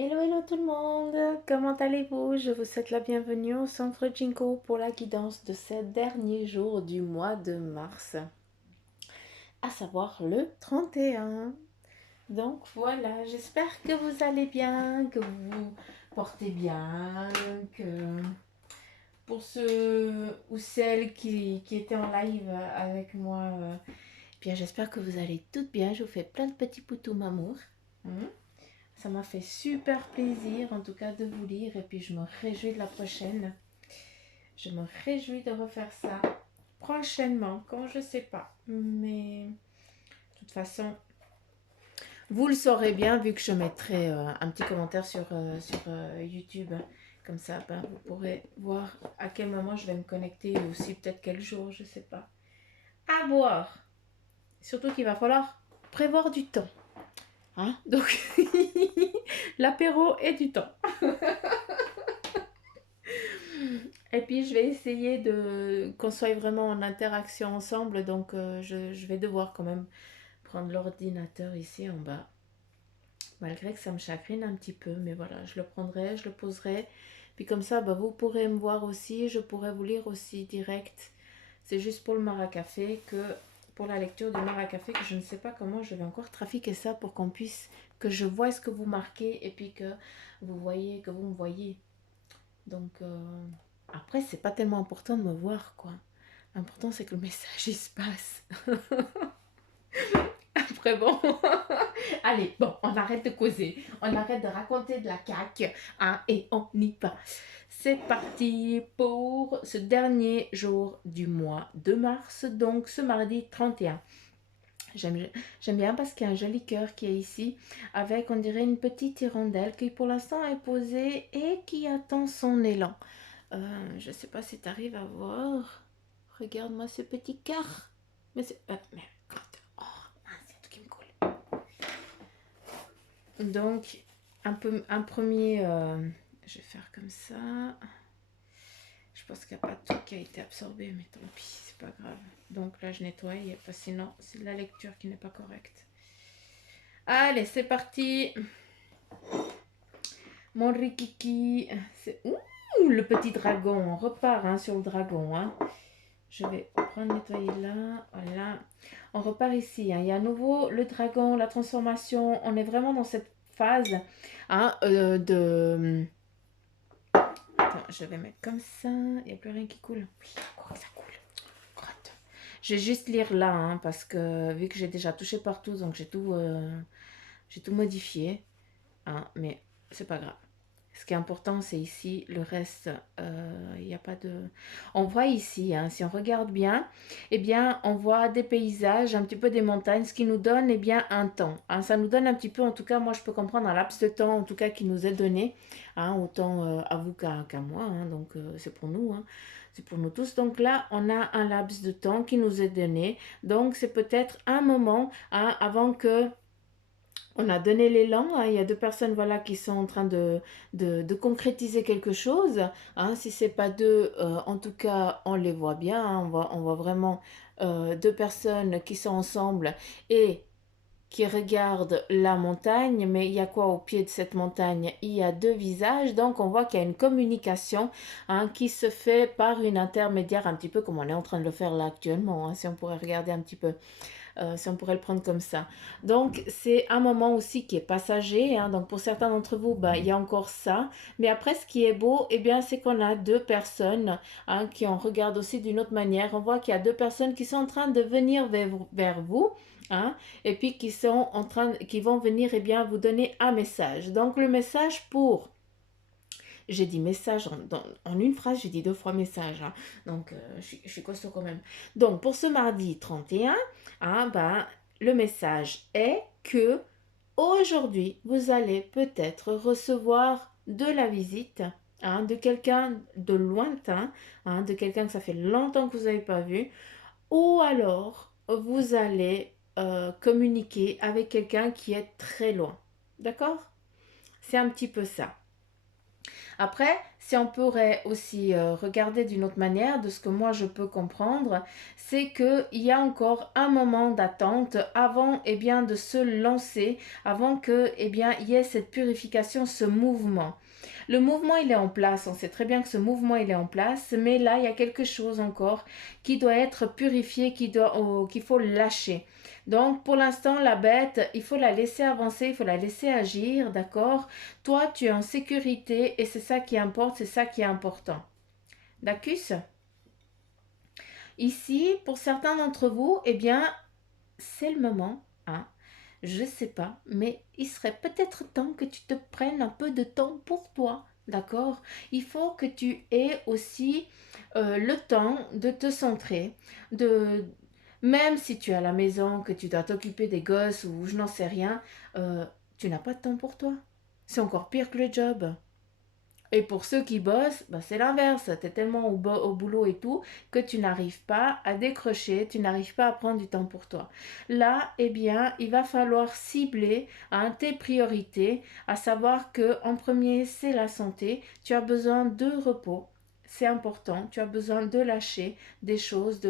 Hello, hello tout le monde, comment allez-vous? Je vous souhaite la bienvenue au centre Jinko pour la guidance de ces derniers jours du mois de mars, à savoir le 31. Donc voilà, j'espère que vous allez bien, que vous vous portez bien, que pour ceux ou celles qui étaient en live avec moi, bien j'espère que vous allez toutes bien. Je vous fais plein de petits poutous mamour. Ça m'a fait super plaisir en tout cas de vous lire et puis je me réjouis de la prochaine. Je me réjouis de refaire ça prochainement, quand je sais pas. Mais de toute façon, vous le saurez bien vu que je mettrai un petit commentaire sur YouTube. Comme ça, ben, vous pourrez voir à quel moment je vais me connecter et aussi peut-être quel jour, je sais pas. À voir. Surtout qu'il va falloir prévoir du temps. Hein? Donc, l'apéro et du temps. Et puis je vais essayer de qu'on soit vraiment en interaction ensemble, donc je vais devoir quand même prendre l'ordinateur ici en bas, malgré que ça me chagrine un petit peu, mais voilà, je le prendrai, je le poserai, puis comme ça, bah, vous pourrez me voir aussi, je pourrai vous lire aussi direct. C'est juste pour le maracafé que, pour la lecture du maracafé, que je ne sais pas comment je vais encore trafiquer ça pour qu'on puisse, que je vois ce que vous marquez et puis que vous voyez, que vous me voyez. Donc, après, c'est pas tellement important de me voir, quoi. L'important, c'est que le message, il se passe. Après, bon. Allez, bon, on arrête de causer. On arrête de raconter de la caque. Hein, et on y va. C'est parti pour ce dernier jour du mois de mars, donc ce mardi 31. J'aime bien parce qu'il y a un joli cœur qui est ici, avec, on dirait, une petite hirondelle qui pour l'instant est posée et qui attend son élan. Je sais pas si tu arrives à voir. Regarde-moi ce petit cœur. Mais c'est. Mais quand. Oh, mince, il y a tout qui me coule. Donc, un premier. Je vais faire comme ça. Je pense qu'il n'y a pas tout qui a été absorbé, mais tant pis, c'est pas grave. Donc là, je nettoie, parce que sinon, c'est de la lecture qui n'est pas correcte. Allez, c'est parti. Mon rikiki. Ouh, le petit dragon. On repart hein, sur le dragon. Hein. Je vais prendre nettoyer là, voilà. On repart ici. Hein. Il y a à nouveau le dragon, la transformation. On est vraiment dans cette phase hein, de... Attends, je vais mettre comme ça. Il n'y a plus rien qui coule. Oui, quoi que ça coule. Crotte. Je vais juste lire là, hein, parce que vu que j'ai déjà touché partout, donc j'ai tout modifié. Hein, mais c'est pas grave. Ce qui est important, c'est ici, le reste, il n'y a pas de... On voit ici, hein, si on regarde bien, eh bien, on voit des paysages, un petit peu des montagnes, ce qui nous donne, eh bien, un temps. Hein, ça nous donne un petit peu, en tout cas, moi, je peux comprendre un laps de temps, en tout cas, qui nous est donné, hein, autant à vous qu'à moi, hein, donc c'est pour nous, hein, c'est pour nous tous. Donc là, on a un laps de temps qui nous est donné, donc c'est peut-être un moment hein, avant que on a donné l'élan, hein, il y a deux personnes voilà, qui sont en train de concrétiser quelque chose. Hein, si ce n'est pas deux, en tout cas, on les voit bien. Hein, on voit vraiment deux personnes qui sont ensemble et qui regardent la montagne. Mais il y a quoi au pied de cette montagne? Il y a deux visages. Donc, on voit qu'il y a une communication hein, qui se fait par une intermédiaire, un petit peu comme on est en train de le faire là actuellement. Hein, si on pourrait regarder un petit peu si on pourrait le prendre comme ça. Donc, c'est un moment aussi qui est passager. Hein. Donc, pour certains d'entre vous, bah, il y a encore ça. Mais après, ce qui est beau, eh bien, c'est qu'on a deux personnes hein, qui en regardent aussi d'une autre manière. On voit qu'il y a deux personnes qui sont en train de venir vers vous. Hein, et puis qui vont venir eh bien, vous donner un message. Donc, le message pour j'ai dit message en une phrase, j'ai dit deux fois message. Hein. Donc, je suis costaud quand même. Donc, pour ce mardi 31, hein, ben, le message est que aujourd'hui, vous allez peut-être recevoir de la visite hein, de quelqu'un de lointain, hein, de quelqu'un que ça fait longtemps que vous n'avez pas vu, ou alors vous allez communiquer avec quelqu'un qui est très loin. D'accord? C'est un petit peu ça. Après, si on pourrait aussi regarder d'une autre manière, de ce que moi je peux comprendre, c'est qu'il y a encore un moment d'attente avant bien, de se lancer, avant que bien, il y ait cette purification, ce mouvement. Le mouvement, il est en place, on sait très bien que ce mouvement, il est en place, mais là, il y a quelque chose encore qui doit être purifié, qu'il faut lâcher. Donc, pour l'instant, la bête, il faut la laisser avancer, il faut la laisser agir, d'accord? Toi, tu es en sécurité et c'est ça qui importe, c'est ça qui est important. D'accord? Ici, pour certains d'entre vous, bien, c'est le moment, hein. Je sais pas, mais il serait peut-être temps que tu te prennes un peu de temps pour toi, d'accord? Il faut que tu aies aussi le temps de te centrer, de même si tu es à la maison, que tu dois t'occuper des gosses ou je n'en sais rien, tu n'as pas de temps pour toi. C'est encore pire que le job. Et pour ceux qui bossent, bah c'est l'inverse. Tu es tellement au boulot et tout que tu n'arrives pas à décrocher, tu n'arrives pas à prendre du temps pour toi. Là, bien, il va falloir cibler tes priorités, à savoir que en premier, c'est la santé. Tu as besoin de repos. C'est important. Tu as besoin de lâcher des choses,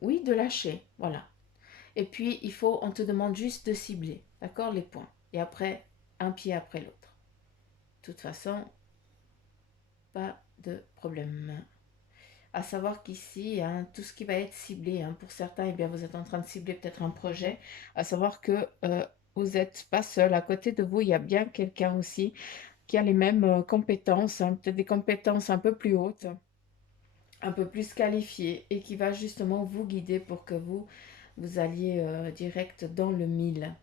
oui, de lâcher. Voilà. Et puis, on te demande juste de cibler, d'accord, les points. Et après, un pied après l'autre. De toute façon, pas de problème. À savoir qu'ici, hein, tout ce qui va être ciblé, hein, pour certains, bien, vous êtes en train de cibler peut-être un projet. À savoir que vous n'êtes pas seul. À côté de vous, il y a bien quelqu'un aussi qui a les mêmes compétences, hein, peut-être des compétences un peu plus hautes, un peu plus qualifiées, et qui va justement vous guider pour que vous alliez direct dans le mille.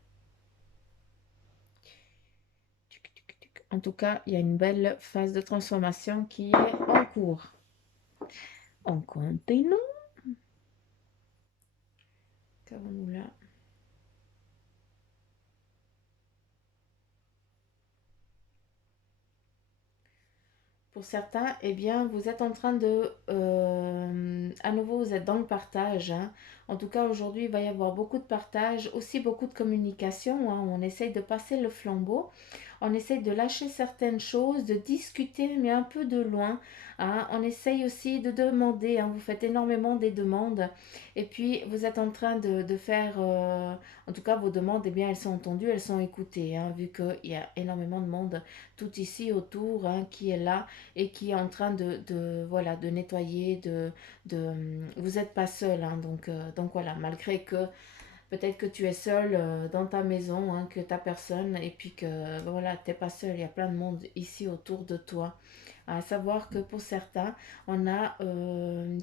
En tout cas, il y a une belle phase de transformation qui est en cours. On continue. Qu'avons-nous là? Pour certains, bien, vous êtes en train de... à nouveau, vous êtes dans le partage, hein. En tout cas, aujourd'hui, il va y avoir beaucoup de partage, aussi beaucoup de communication, hein. On essaye de passer le flambeau. On essaye de lâcher certaines choses, de discuter, mais un peu de loin, hein. On essaye aussi de demander, hein. Vous faites énormément des demandes. Et puis, vous êtes en train de faire... en tout cas, vos demandes, bien, elles sont entendues, elles sont écoutées, hein, vu qu'il y a énormément de monde tout ici autour, hein, qui est là et qui est en train voilà, de nettoyer, vous n'êtes pas seul, hein, donc voilà, malgré que peut-être que tu es seul dans ta maison, hein, que tu n'as personne, et puis que voilà, tu n'es pas seul, il y a plein de monde ici autour de toi. À savoir que pour certains, on a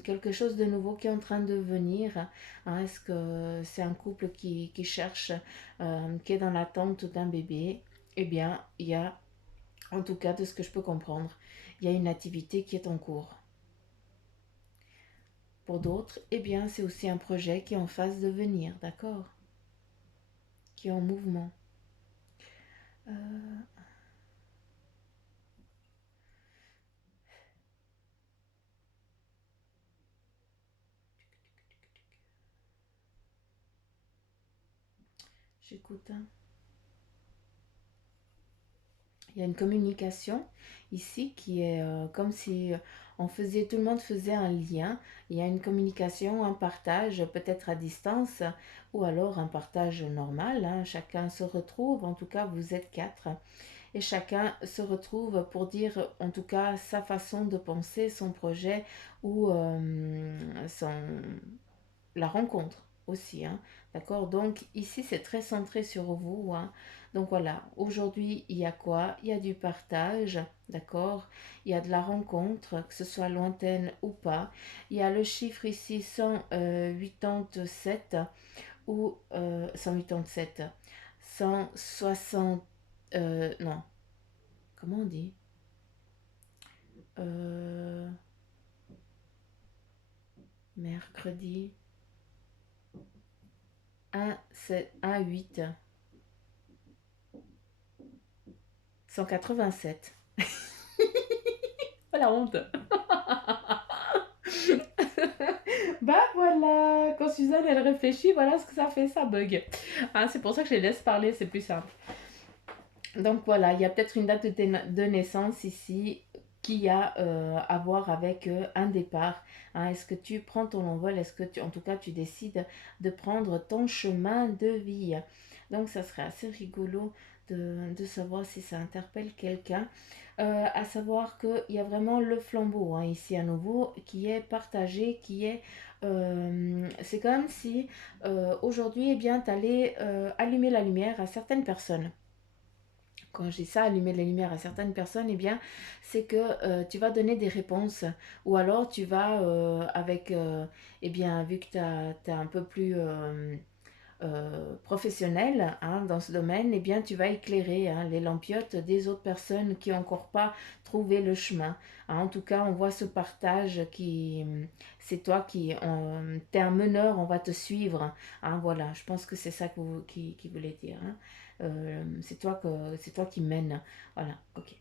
quelque chose de nouveau qui est en train de venir, hein. Est-ce que c'est un couple qui cherche, qui est dans l'attente d'un bébé? Eh bien, il y a, en tout cas de ce que je peux comprendre, il y a une activité qui est en cours. Pour d'autres, bien, c'est aussi un projet qui est en phase de venir, d'accord? Qui est en mouvement. Euh, J'écoute, hein. Il y a une communication ici qui est comme si tout le monde faisait un lien. Il y a une communication, un partage, peut-être à distance, ou alors un partage normal, hein. Chacun se retrouve, en tout cas vous êtes quatre, et chacun se retrouve pour dire en tout cas sa façon de penser, son projet ou la rencontre aussi, hein. D'accord? Donc ici, c'est très centré sur vous, hein. Donc voilà, aujourd'hui, il y a quoi? Il y a du partage, d'accord? Il y a de la rencontre, que ce soit lointaine ou pas. Il y a le chiffre ici 187 ou 187, 160, non, comment on dit? Euh, Mercredi 1, 7, 1, 8. 187. Oh la honte. Bah voilà, quand Suzanne elle réfléchit, voilà ce que ça fait, ça bug. Hein, c'est pour ça que je les laisse parler, c'est plus simple. Donc voilà, il y a peut-être une date de naissance ici qui a à voir avec un départ. Hein. Est-ce que tu prends ton envol? Est-ce que tu, en tout cas, tu décides de prendre ton chemin de vie? Donc ça serait assez rigolo de savoir si ça interpelle quelqu'un. À savoir qu'il y a vraiment le flambeau hein, ici à nouveau qui est partagé, qui est... c'est comme si aujourd'hui, eh bien, tu allais allumer la lumière à certaines personnes. Quand je dis ça, allumer les lumières à certaines personnes, eh bien, c'est que tu vas donner des réponses. Ou alors tu vas, eh bien, vu que tu es un peu plus professionnel hein, dans ce domaine, eh bien, tu vas éclairer hein, les lampiotes des autres personnes qui n'ont encore pas trouvé le chemin. Hein, en tout cas, on voit ce partage qui, c'est toi qui, t'es un meneur, on va te suivre. Hein, voilà, je pense que c'est ça qui voulait dire. Hein. C'est toi qui mène. Voilà, ok.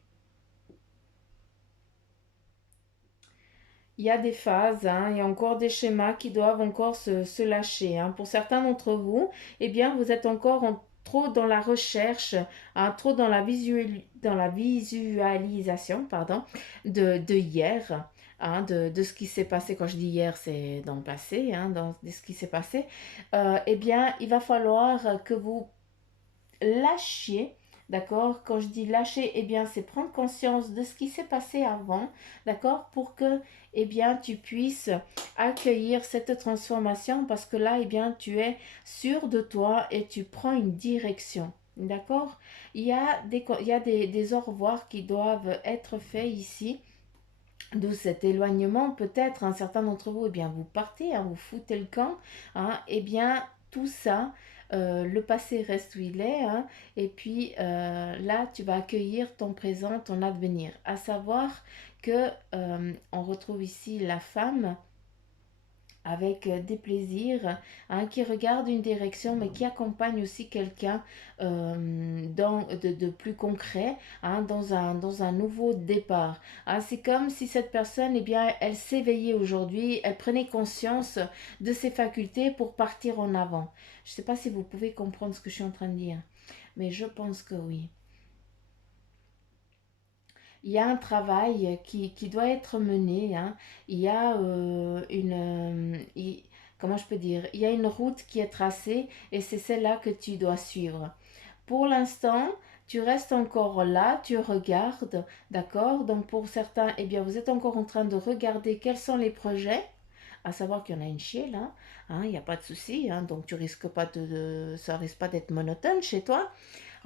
Il y a des phases, hein, il y a encore des schémas qui doivent encore se lâcher. Hein. Pour certains d'entre vous, eh bien, vous êtes encore trop dans la recherche, hein, trop dans dans la visualisation pardon, de hier. Hein, de ce qui s'est passé, quand je dis hier, c'est dans le passé, hein, de ce qui s'est passé, eh bien, il va falloir que vous lâcher, d'accord? Quand je dis lâcher, eh bien, c'est prendre conscience de ce qui s'est passé avant, d'accord? Pour que, eh bien, tu puisses accueillir cette transformation parce que là, eh bien, tu es sûr de toi et tu prends une direction. D'accord? Il y a des au revoir qui doivent être faits ici. D'où cet éloignement, peut-être un certain d'entre vous, eh bien, vous partez, hein, vous foutez le camp, hein, eh bien, tout ça, le passé reste où il est, hein, et puis là, tu vas accueillir ton présent, ton avenir. À savoir que on retrouve ici la femme avec des plaisirs, hein, qui regarde une direction, mais qui accompagne aussi quelqu'un de plus concret, hein, dans un nouveau départ. Hein, c'est comme si cette personne, eh bien, elle s'éveillait aujourd'hui, elle prenait conscience de ses facultés pour partir en avant. Je ne sais pas si vous pouvez comprendre ce que je suis en train de dire, mais je pense que oui. Il y a un travail qui doit être mené. Hein. Il y a comment je peux dire? Il y a une route qui est tracée et c'est celle-là que tu dois suivre. Pour l'instant, tu restes encore là, tu regardes, d'accord? Donc pour certains, eh bien, vous êtes encore en train de regarder quels sont les projets. À savoir qu'il y en a une chier là, hein, il n'y a pas de souci, hein, donc tu risques pas ça risque pas d'être monotone chez toi.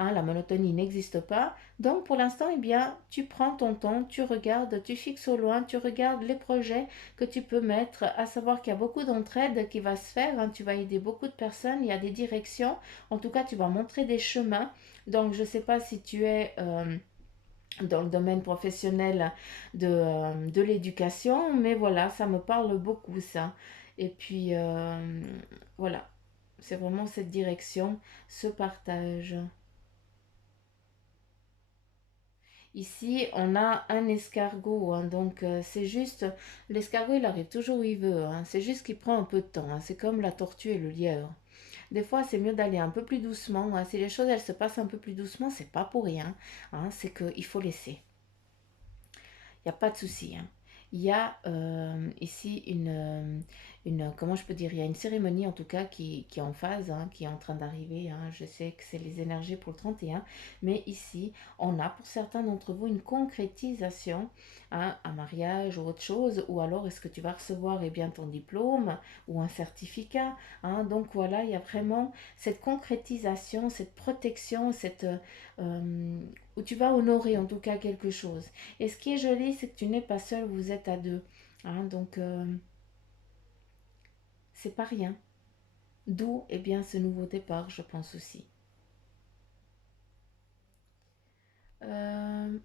Hein, la monotonie n'existe pas. Donc pour l'instant, eh bien, tu prends ton temps, tu regardes, tu fixes au loin, tu regardes les projets que tu peux mettre, à savoir qu'il y a beaucoup d'entraide qui va se faire, hein, tu vas aider beaucoup de personnes, il y a des directions, en tout cas tu vas montrer des chemins. Donc je ne sais pas si tu es dans le domaine professionnel de l'éducation, mais voilà, ça me parle beaucoup ça. Et puis voilà, c'est vraiment cette direction, ce partage. Ici, on a un escargot, hein, donc c'est juste, l'escargot il arrive toujours où il veut, hein, c'est juste qu'il prend un peu de temps, hein, c'est comme la tortue et le lièvre. Des fois, c'est mieux d'aller un peu plus doucement, hein, si les choses elles se passent un peu plus doucement, c'est pas pour rien, hein, c'est qu'il faut laisser. Il n'y a pas de souci. Hein. Il y a ici comment je peux dire, il y a une cérémonie en tout cas qui est en phase, hein, qui est en train d'arriver. Hein. Je sais que c'est les énergies pour le 31, mais ici, on a pour certains d'entre vous une concrétisation, hein, un mariage ou autre chose, ou alors est-ce que tu vas recevoir eh bien, ton diplôme ou un certificat. Hein. Donc voilà, il y a vraiment cette concrétisation, cette protection, euh, où tu vas honorer en tout cas quelque chose. Et ce qui est joli, c'est que tu n'es pas seul, vous êtes à deux. Hein, donc, c'est pas rien. D'où, eh bien, ce nouveau départ, je pense aussi. Est-ce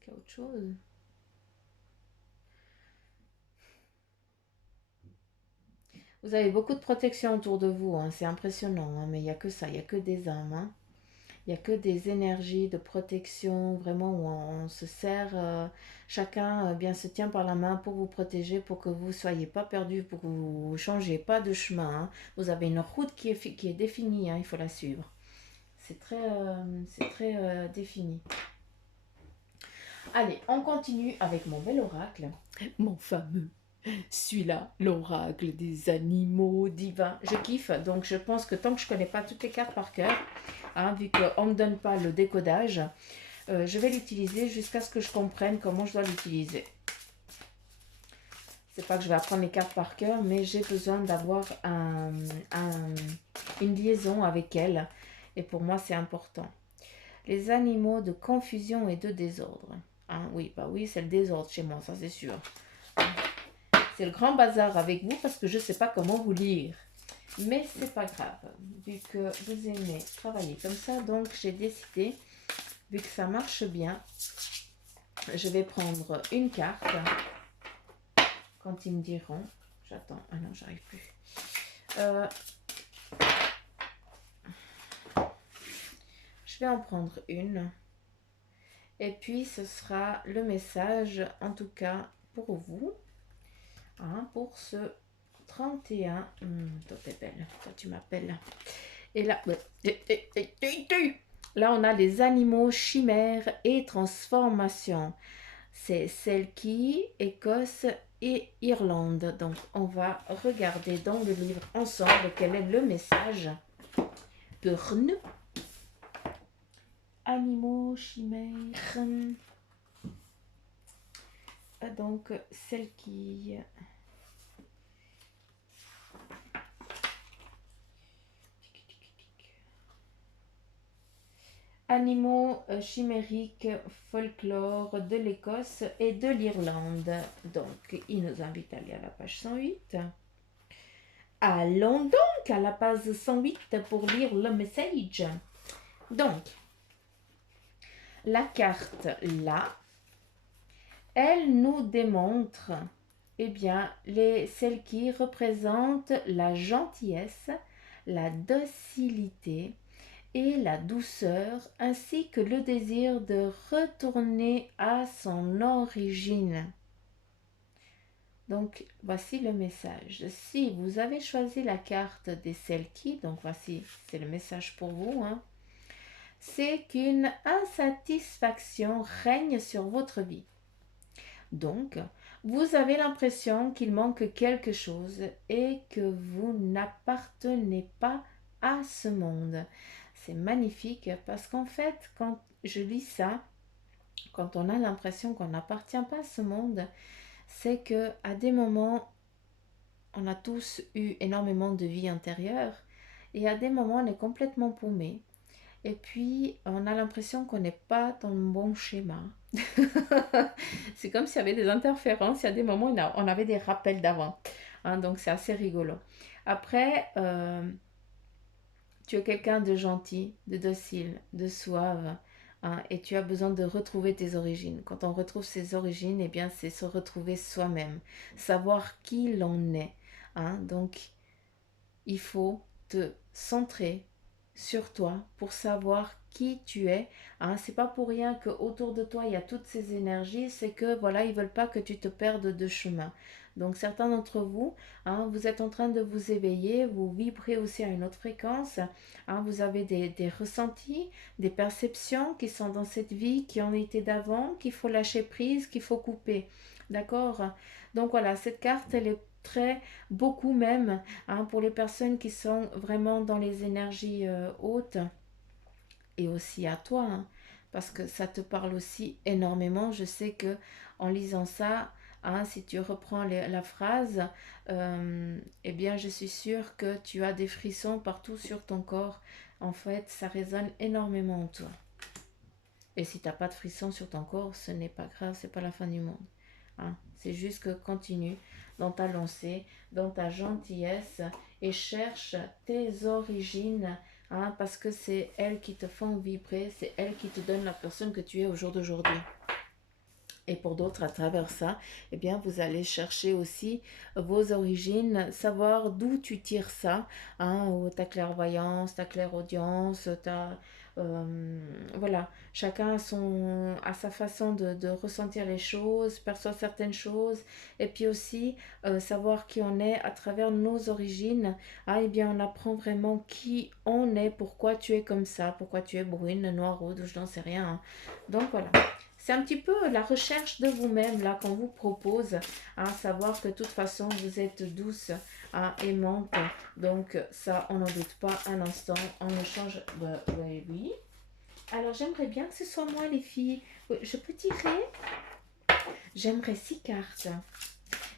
qu'il y a autre chose? Vous avez beaucoup de protection autour de vous, hein, c'est impressionnant, hein, mais il n'y a que ça, il n'y a que des âmes. Hein. Il n'y a que des énergies de protection, vraiment où on se sert, chacun bien se tient par la main pour vous protéger, pour que vous ne soyez pas perdus, pour que vous ne changez pas de chemin. Hein. Vous avez une route qui est définie, hein, il faut la suivre. C'est très défini. Allez, on continue avec mon bel oracle. Mon fameux. Celui-là, l'oracle des animaux divins. Je kiffe, donc je pense que tant que je ne connais pas toutes les cartes par cœur, hein, vu qu'on ne me donne pas le décodage, je vais l'utiliser jusqu'à ce que je comprenne comment je dois l'utiliser. C'est pas que je vais apprendre les cartes par cœur, mais j'ai besoin d'avoir une liaison avec elles. Et pour moi, c'est important. Les animaux de confusion et de désordre. Hein, oui, bah oui, c'est le désordre chez moi, ça c'est sûr. C'est le grand bazar avec vous parce que je ne sais pas comment vous lire. Mais c'est pas grave, vu que vous aimez travailler comme ça, donc j'ai décidé, vu que ça marche bien, je vais prendre une carte. Quand ils me diront, j'attends, ah non, j'arrive plus. Je vais en prendre une. Et puis ce sera le message, en tout cas pour vous, hein, pour ce 31. Toi t'es belle, toi tu m'appelles. Et là, là on a les animaux, chimères et transformations. C'est celle qui, Écosse et Irlande. Donc on va regarder dans le livre ensemble quel est le message pour nous. Animaux, chimères. Donc celle qui... Animaux chimériques, folklore de l'Écosse et de l'Irlande. Donc, il nous invite à aller à la page 108. Allons donc à la page 108 pour lire le message. Donc, la carte là, elle nous démontre, eh bien, celle qui représente la gentillesse, la docilité, et la douceur, ainsi que le désir de retourner à son origine. Donc, voici le message. Si vous avez choisi la carte des Selkies, donc voici, c'est le message pour vous, hein, c'est qu'une insatisfaction règne sur votre vie. Donc, vous avez l'impression qu'il manque quelque chose et que vous n'appartenez pas à ce monde. C'est magnifique parce qu'en fait, quand je lis ça, quand on a l'impression qu'on n'appartient pas à ce monde, c'est que à des moments, on a tous eu énormément de vie intérieure et à des moments, on est complètement paumé. Et puis, on a l'impression qu'on n'est pas dans le bon schéma. C'est comme s'il y avait des interférences. Il y a des moments où on avait des rappels d'avant. Hein, donc, c'est assez rigolo. Après, tu es quelqu'un de gentil, de docile, de suave, hein, et tu as besoin de retrouver tes origines. Quand on retrouve ses origines, eh bien, c'est se retrouver soi-même, savoir qui l'on est. Hein. Donc, il faut te centrer sur toi pour savoir qui tu es. Hein. C'est pas pour rien que autour de toi il y a toutes ces énergies, c'est que voilà, ils veulent pas que tu te perdes de chemin. Donc certains d'entre vous, hein, vous êtes en train de vous éveiller, vous vibrez aussi à une autre fréquence, hein, vous avez des ressentis, des perceptions qui sont dans cette vie, qui ont été d'avant, qu'il faut lâcher prise, qu'il faut couper. D'accord? Donc voilà, cette carte, elle est très, beaucoup même, hein, pour les personnes qui sont vraiment dans les énergies hautes, et aussi à toi, hein, parce que ça te parle aussi énormément. Je sais que en lisant ça, hein, si tu reprends la phrase, eh bien je suis sûre que tu as des frissons partout sur ton corps. En fait, ça résonne énormément en toi. Et si tu n'as pas de frissons sur ton corps, ce n'est pas grave, c'est pas la fin du monde. Hein. C'est juste que continue dans ta lancée, dans ta gentillesse et cherche tes origines, hein, parce que c'est elles qui te font vibrer, c'est elles qui te donnent la personne que tu es au jour d'aujourd'hui. Et pour d'autres, à travers ça, eh bien, vous allez chercher aussi vos origines, savoir d'où tu tires ça, hein, ou ta clairvoyance, ta clairaudience, voilà, chacun a sa façon de ressentir les choses, perçoit certaines choses, et puis aussi savoir qui on est à travers nos origines. Ah, eh bien, on apprend vraiment qui on est, pourquoi tu es comme ça, pourquoi tu es brune, noire, rouge, je n'en sais rien, hein. Donc voilà. C'est un petit peu la recherche de vous-même là qu'on vous propose, à savoir que de toute façon vous êtes douce, hein, aimante. Donc ça, on n'en doute pas un instant. On échange. Bah, ouais, oui. Alors j'aimerais bien que ce soit moi les filles. Je peux tirer. J'aimerais 6 cartes.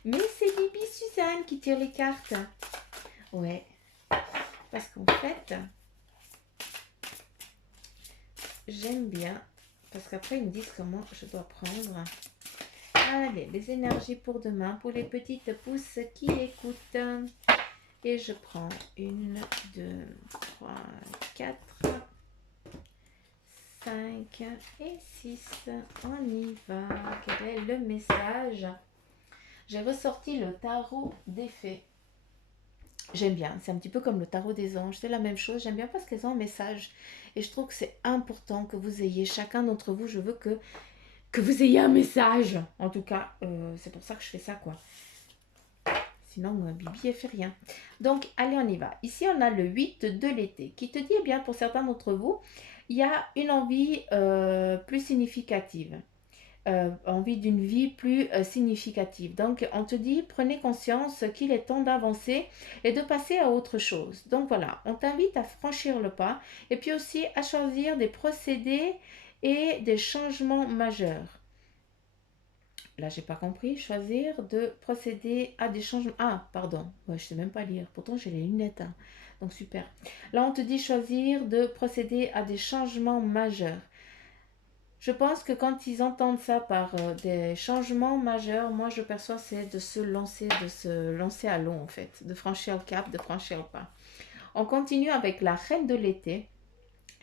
Mais c'est Bibi Suzanne qui tire les cartes. Ouais. Parce qu'en fait, j'aime bien. Parce qu'après ils me disent comment je dois prendre. Allez, les énergies pour demain, pour les petites pousses qui écoutent. Et je prends 1, 2, 3, 4, 5 et 6. On y va. Quel est le message? J'ai ressorti le tarot des fées. J'aime bien, c'est un petit peu comme le tarot des anges, c'est la même chose, j'aime bien parce qu'elles ont un message. Et je trouve que c'est important que vous ayez, chacun d'entre vous, je veux que vous ayez un message. En tout cas, c'est pour ça que je fais ça, quoi. Sinon, Bibi, elle fait rien. Donc, allez, on y va. Ici, on a le 8 de l'été qui te dit, eh bien, pour certains d'entre vous, il y a une envie plus significative. Envie d'une vie plus significative. Donc, on te dit, prenez conscience qu'il est temps d'avancer et de passer à autre chose. Donc, voilà, on t'invite à franchir le pas et puis aussi à choisir des procédés et des changements majeurs. Là, j'ai pas compris. Choisir de procéder à des changements. Ah, pardon. Ouais, je sais même pas lire. Pourtant, j'ai les lunettes, hein. Donc, super. Là, on te dit choisir de procéder à des changements majeurs. Je pense que quand ils entendent ça par des changements majeurs, moi, je perçois c'est de se lancer à l'eau, en fait. De franchir le cap, de franchir le pas. On continue avec la reine de l'été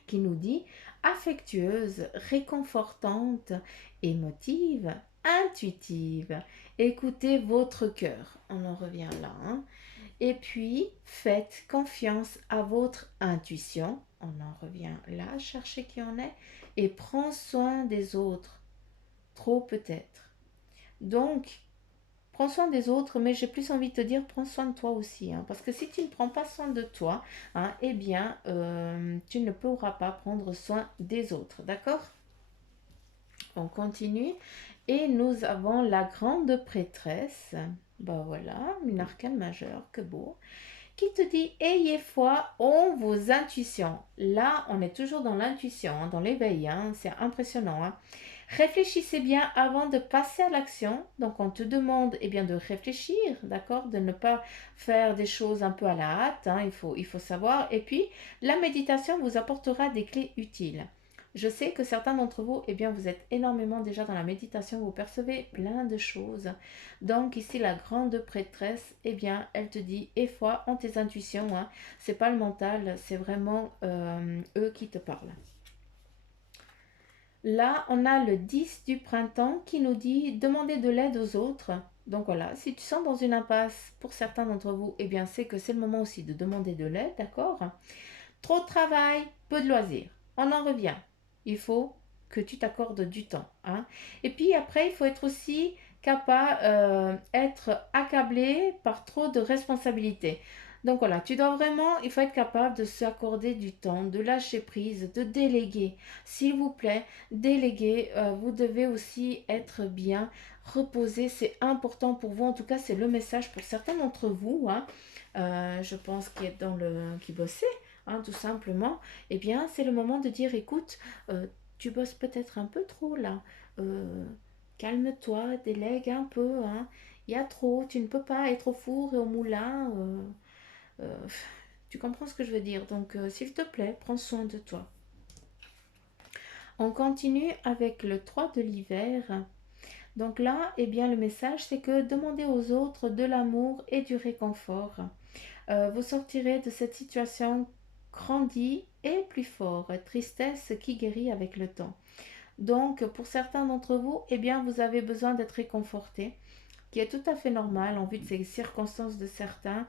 qui nous dit affectueuse, réconfortante, émotive, intuitive. Écoutez votre cœur. On en revient là, hein. Et puis, faites confiance à votre intuition. On en revient là, cherchez qui on est. Et prends soin des autres. Trop peut-être. Donc, prends soin des autres, mais j'ai plus envie de te dire, prends soin de toi aussi, hein, parce que si tu ne prends pas soin de toi, hein, eh bien, tu ne pourras pas prendre soin des autres, d'accord? On continue. Et nous avons la grande prêtresse. Ben voilà, une arcane majeure, que beau. Qui te dit, ayez foi en vos intuitions. Là, on est toujours dans l'intuition, hein, dans l'éveil, hein, c'est impressionnant, hein. Réfléchissez bien avant de passer à l'action. Donc, on te demande eh bien, de réfléchir, d'accord? De ne pas faire des choses un peu à la hâte, hein, il faut savoir. Et puis, la méditation vous apportera des clés utiles. Je sais que certains d'entre vous, eh bien, vous êtes énormément déjà dans la méditation, vous percevez plein de choses. Donc, ici, la grande prêtresse, eh bien, elle te dit, aie foi en tes intuitions, hein. C'est pas le mental, c'est vraiment eux qui te parlent. Là, on a le 10 du printemps qui nous dit demander de l'aide aux autres. Donc voilà, si tu sens dans une impasse, pour certains d'entre vous, eh bien c'est que c'est le moment aussi de demander de l'aide, d'accord? Trop de travail, peu de loisirs. On en revient. Il faut que tu t'accordes du temps, hein. Et puis après, il faut être aussi capable, être accablé par trop de responsabilités. Donc voilà, tu dois vraiment, il faut être capable de s'accorder du temps, de lâcher prise, de déléguer. S'il vous plaît, déléguer. Vous devez aussi être bien reposé. C'est important pour vous. En tout cas, c'est le message pour certains d'entre vous, hein. Je pense qui bossait, hein, tout simplement. Eh bien, c'est le moment de dire, écoute, tu bosses peut-être un peu trop là. Euh, Calme-toi, délègue un peu, hein. Il y a trop, tu ne peux pas être au four et au moulin. Euh, Tu comprends ce que je veux dire? Donc, s'il te plaît, prends soin de toi. On continue avec le 3 de l'hiver. Donc là, eh bien, le message, c'est que demandez aux autres de l'amour et du réconfort. Vous sortirez de cette situation grandi et plus fort. Tristesse qui guérit avec le temps. Donc, pour certains d'entre vous, eh bien, vous avez besoin d'être réconforté, qui est tout à fait normal en vue de ces circonstances de certains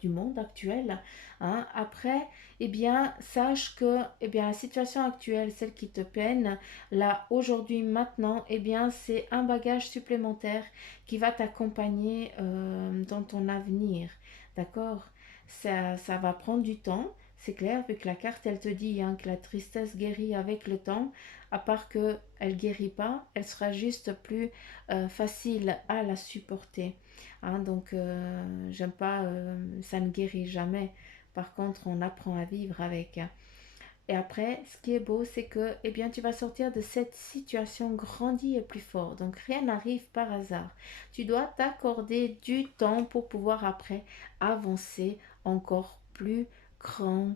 du monde actuel. Hein. Après, eh bien, sache que la situation actuelle, celle qui te peine, là, aujourd'hui, maintenant, eh bien, c'est un bagage supplémentaire qui va t'accompagner dans ton avenir. D'accord. Ça va prendre du temps. C'est clair, vu que la carte, elle te dit que la tristesse guérit avec le temps, à part que elle guérit pas, elle sera juste plus facile à la supporter. Donc, j'aime pas, ça ne guérit jamais. Par contre, on apprend à vivre avec. Et après, ce qui est beau, c'est que tu vas sortir de cette situation grandi et plus fort. Donc, rien n'arrive par hasard. Tu dois t'accorder du temps pour pouvoir après avancer encore plus grand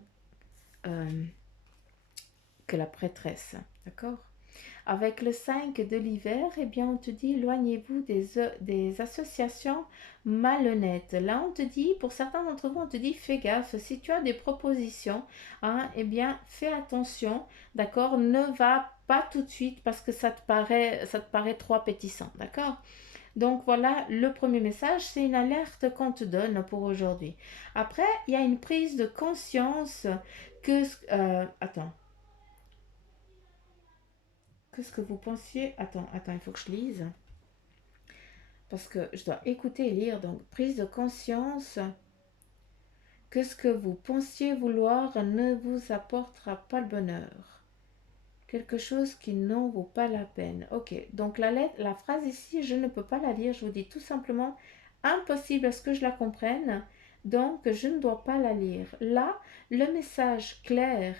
euh, que la prêtresse. D'accord. Avec le 5 de l'hiver, on te dit éloignez-vous des associations malhonnêtes. Là, on te dit, pour certains d'entre vous, on te dit fais gaffe. Si tu as des propositions, fais attention, d'accord. Ne va pas tout de suite parce que ça te paraît trop appétissant, d'accord. Donc voilà, le premier message, c'est une alerte qu'on te donne pour aujourd'hui. Après, il y a une prise de conscience que... attends. Qu'est-ce que vous pensiez? Attends, il faut que je lise. Parce que je dois écouter et lire. Donc, prise de conscience que ce que vous pensiez vouloir ne vous apportera pas le bonheur. Quelque chose qui n'en vaut pas la peine. Ok, donc la phrase ici, je ne peux pas la lire. Je vous dis tout simplement, impossible à ce que je la comprenne. Donc, je ne dois pas la lire. Là, le message clair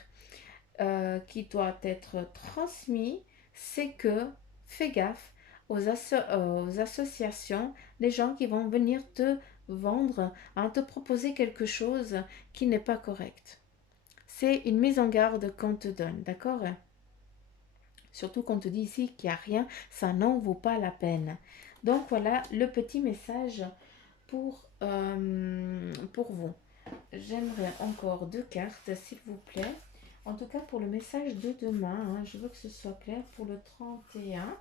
qui doit être transmis, c'est que fais gaffe aux associations, des gens qui vont venir te vendre, te proposer quelque chose qui n'est pas correct. C'est une mise en garde qu'on te donne, d'accord? Surtout qu'on te dit ici qu'il n'y a rien, ça n'en vaut pas la peine. Donc voilà le petit message pour vous. J'aimerais encore 2 cartes, s'il vous plaît. En tout cas, pour le message de demain, je veux que ce soit clair pour le 31.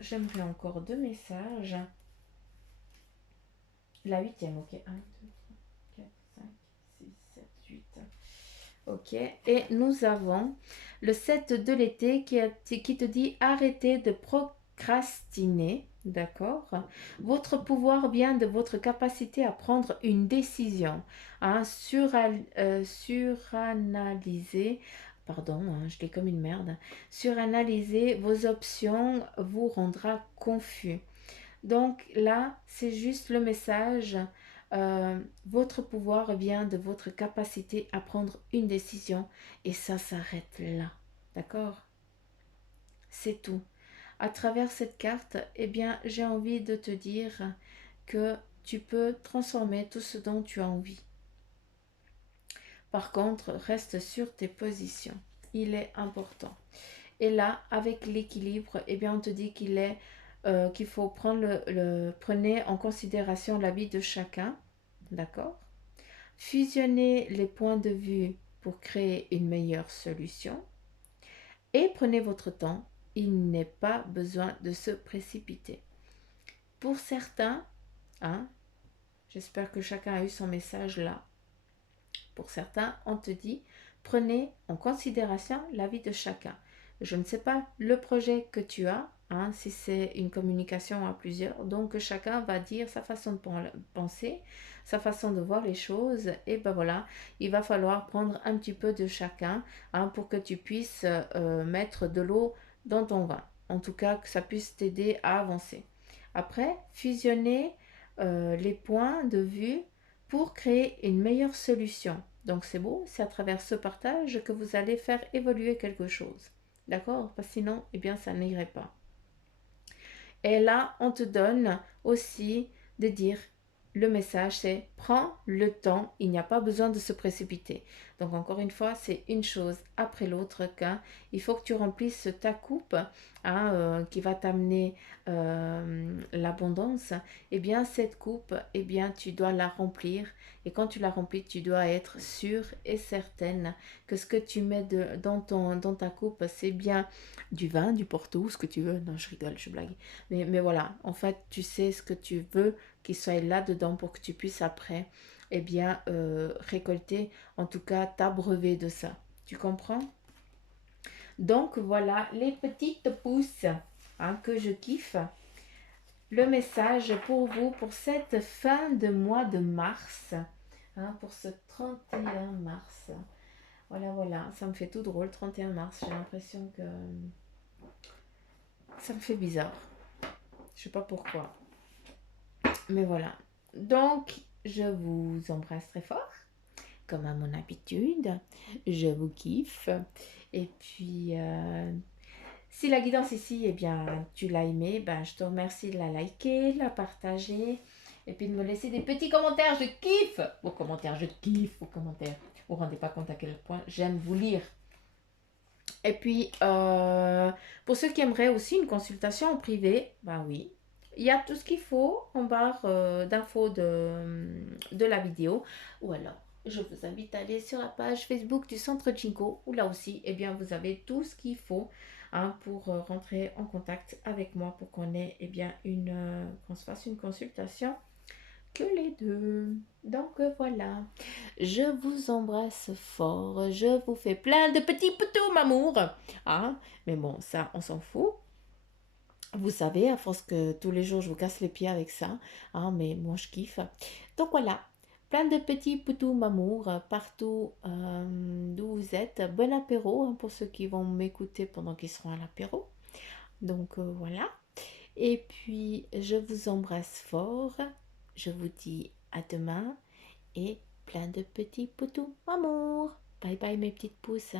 J'aimerais encore 2 messages. La 8e, ok. 1, 2, 3, 4, 5, 6, 7, 8. Ok. Et nous avons le 7 de l'été qui te dit arrêtez de procrastiner. D'accord. Votre pouvoir vient de votre capacité à prendre une décision, suranalyser, pardon, je l'ai comme une merde, suranalyser vos options vous rendra confus. Donc là, c'est juste le message. Votre pouvoir vient de votre capacité à prendre une décision et ça s'arrête là. D'accord? C'est tout. À travers cette carte, j'ai envie de te dire que tu peux transformer tout ce dont tu as envie. Par contre, reste sur tes positions. Il est important. Et là, avec l'équilibre, on te dit qu'il faut prenez en considération la vie de chacun. D'accord? Fusionnez les points de vue pour créer une meilleure solution. Et prenez votre temps. Il n'est pas besoin de se précipiter. Pour certains, j'espère que chacun a eu son message là. Pour certains, on te dit, prenez en considération la vie de chacun. Je ne sais pas le projet que tu as, si c'est une communication à plusieurs. Donc, chacun va dire sa façon de penser, sa façon de voir les choses. Et ben voilà, il va falloir prendre un petit peu de chacun pour que tu puisses mettre de l'eau dans ton vin. En tout cas, que ça puisse t'aider à avancer. Après, fusionner les points de vue pour créer une meilleure solution. Donc c'est beau, c'est à travers ce partage que vous allez faire évoluer quelque chose. D'accord? Parce que sinon, ça n'irait pas. Et là, on te donne aussi de dire le message, c'est prends le temps, il n'y a pas besoin de se précipiter. Donc encore une fois, c'est une chose après l'autre qu'un, il faut que tu remplisses ta coupe qui va t'amener l'abondance. Eh bien, cette coupe, eh bien, tu dois la remplir. Et quand tu la remplis, tu dois être sûre et certaine que ce que tu mets dans ta coupe, c'est bien du vin, du porto, ce que tu veux. Non, je rigole, je blague. Mais voilà, en fait, tu sais ce que tu veux qui soit là-dedans pour que tu puisses après, eh bien, récolter, en tout cas, t'abreuver de ça. Tu comprends? Donc, voilà les petites pousses que je kiffe. Le message pour vous pour cette fin de mois de mars, pour ce 31 mars. Voilà, voilà, ça me fait tout drôle, 31 mars. J'ai l'impression que ça me fait bizarre. Je sais pas pourquoi. Mais voilà. Donc, je vous embrasse très fort. Comme à mon habitude, je vous kiffe. Et puis, si la guidance ici, eh bien, tu l'as aimée, ben, je te remercie de la liker, de la partager, et puis de me laisser des petits commentaires. Je kiffe vos commentaires, je kiffe vos commentaires. Vous ne vous rendez pas compte à quel point j'aime vous lire. Et puis, pour ceux qui aimeraient aussi une consultation en privé, ben oui, il y a tout ce qu'il faut en barre d'infos de la vidéo. Ou alors, je vous invite à aller sur la page Facebook du Centre Jinko, où là aussi, eh bien, vous avez tout ce qu'il faut pour rentrer en contact avec moi, pour qu'on ait eh bien, qu'on se fasse une consultation que les deux. Donc voilà, je vous embrasse fort, je vous fais plein de petits poutous, m'amour. Mais bon, ça, on s'en fout. Vous savez, à force que tous les jours je vous casse les pieds avec ça, mais moi je kiffe. Donc voilà, plein de petits poutous, m'amour, partout d'où vous êtes. Bon apéro pour ceux qui vont m'écouter pendant qu'ils seront à l'apéro. Donc voilà. Et puis, je vous embrasse fort. Je vous dis à demain et plein de petits poutous, amour. Bye bye mes petites pousses.